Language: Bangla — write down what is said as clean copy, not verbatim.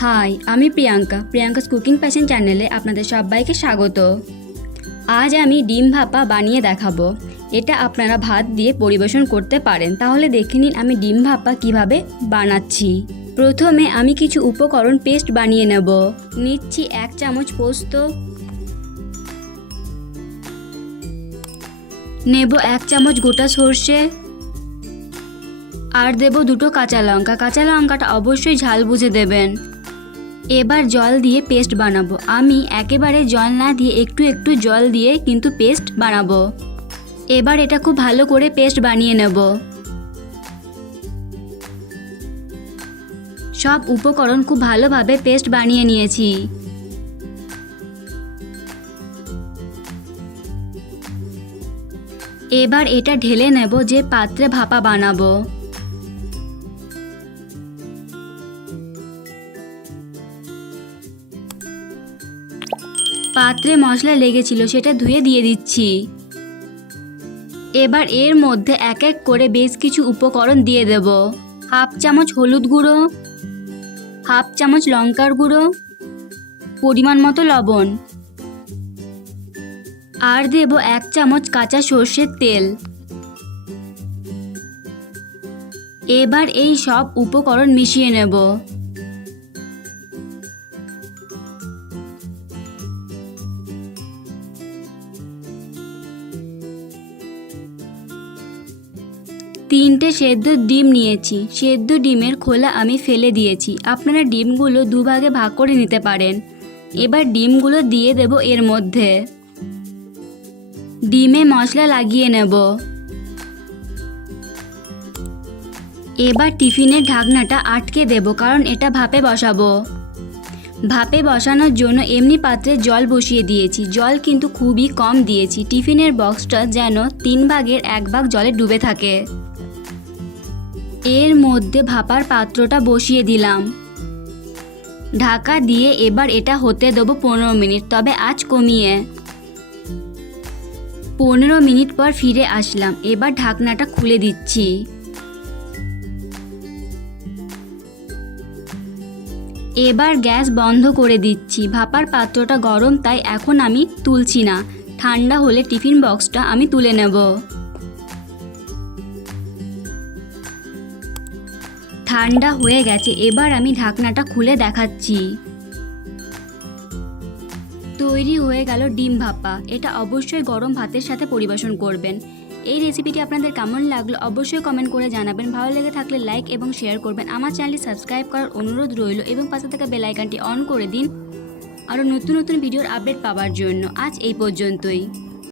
হাই, আমি প্রিয়াঙ্কাস কুকিং প্যাশন চ্যানেলে আপনাদের সবাইকে স্বাগত। আজ আমি ডিম ভাপা বানিয়ে দেখাবো। এটা আপনারা ভাত দিয়ে পরিবেশন করতে পারেন। তাহলে দেখে নিন আমি ডিম ভাপা কিভাবে বানাচ্ছি। প্রথমে আমি কিছু উপকরণ পেস্ট বানিয়ে নেব। নিচ্ছি 1 চামচ পোস্ত, নেব 1 চামচ গোটা সর্ষে, আর দেব 2টো কাঁচা লঙ্কা। কাঁচা লঙ্কাটা অবশ্যই ঝাল বুঝে দেবেন। এবার জল দিয়ে পেস্ট বানাবো। আমি একেবারে জল না দিয়ে একটু একটু জল দিয়ে কিন্তু পেস্ট বানাবো। এবার এটা খুব ভালো করে পেস্ট বানিয়ে নেব। সব উপকরণ খুব ভালোভাবে পেস্ট বানিয়ে নিয়েছি। এবার এটা ঢেলে নেব যে পাত্রে ভাপা বানাবো। পাত্রে মশলা লেগেছিল সেটা ধুয়ে দিয়ে দিচ্ছি। এবার এর মধ্যে এক এক করে বেশ কিছু উপকরণ দিয়ে দেব। 1/2 চামচ হলুদ গুঁড়ো, 1/2 চামচ লঙ্কার গুঁড়ো, পরিমাণ মতো লবণ, আর দেব 1 চামচ কাঁচা সর্ষের তেল। এবার এই সব উপকরণ মিশিয়ে নেব। তিনটে সেদ্ধ ডিম নিয়েছি। সেদ্ধ ডিমের খোলা আমি ফেলে দিয়েছি। আপনারা ডিমগুলো দুভাগে ভাগ করে নিতে পারেন। এবার ডিমগুলো দিয়ে দেব এর মধ্যে। ডিমে মশলা লাগিয়ে নেব। এবার টিফিনের ঢাকনাটা আটকে দেব, কারণ এটা ভাপে বসাবো। ভাপে বসানোর জন্য এমনি পাত্রে জল বসিয়ে দিয়েছি। জল কিন্তু খুবই কম দিয়েছি। টিফিনের বক্সটা যেন 3 ভাগের 1 ভাগ জলে ডুবে থাকে। এর মধ্যে ভাপার পাত্রটা বসিয়ে দিলাম। ঢাকা দিয়ে এবার এটা হতে দেবো 15 মিনিট, তবে আঁচ কমিয়ে। 15 মিনিট পর ফিরে আসলাম। এবার ঢাকনাটা খুলে দিচ্ছি। এবার গ্যাস বন্ধ করে দিচ্ছি। ভাপার পাত্রটা গরম, তাই এখন আমি তুলছি না। ঠান্ডা হলে টিফিন বক্সটা আমি তুলে নেব। ঠান্ডা হয়ে গেছে। এবার আমি ঢাকনাটা খুলে দেখাচ্ছি। তৈরি হয়ে গেল ডিম ভাপা। এটা অবশ্যই গরম ভাতের সাথে পরিবেশন করবেন। এই রেসিপিটি আপনাদের কেমন লাগলো অবশ্যই কমেন্ট করে জানাবেন। ভালো লেগে থাকলে লাইক এবং শেয়ার করবেন। আমার চ্যানেলটি সাবস্ক্রাইব করার অনুরোধ রইল এবং পাশে থাকা বেল আইকনটি অন করে দিন আরও নতুন নতুন ভিডিওর আপডেট পাওয়ার জন্য। আজ এই পর্যন্তই।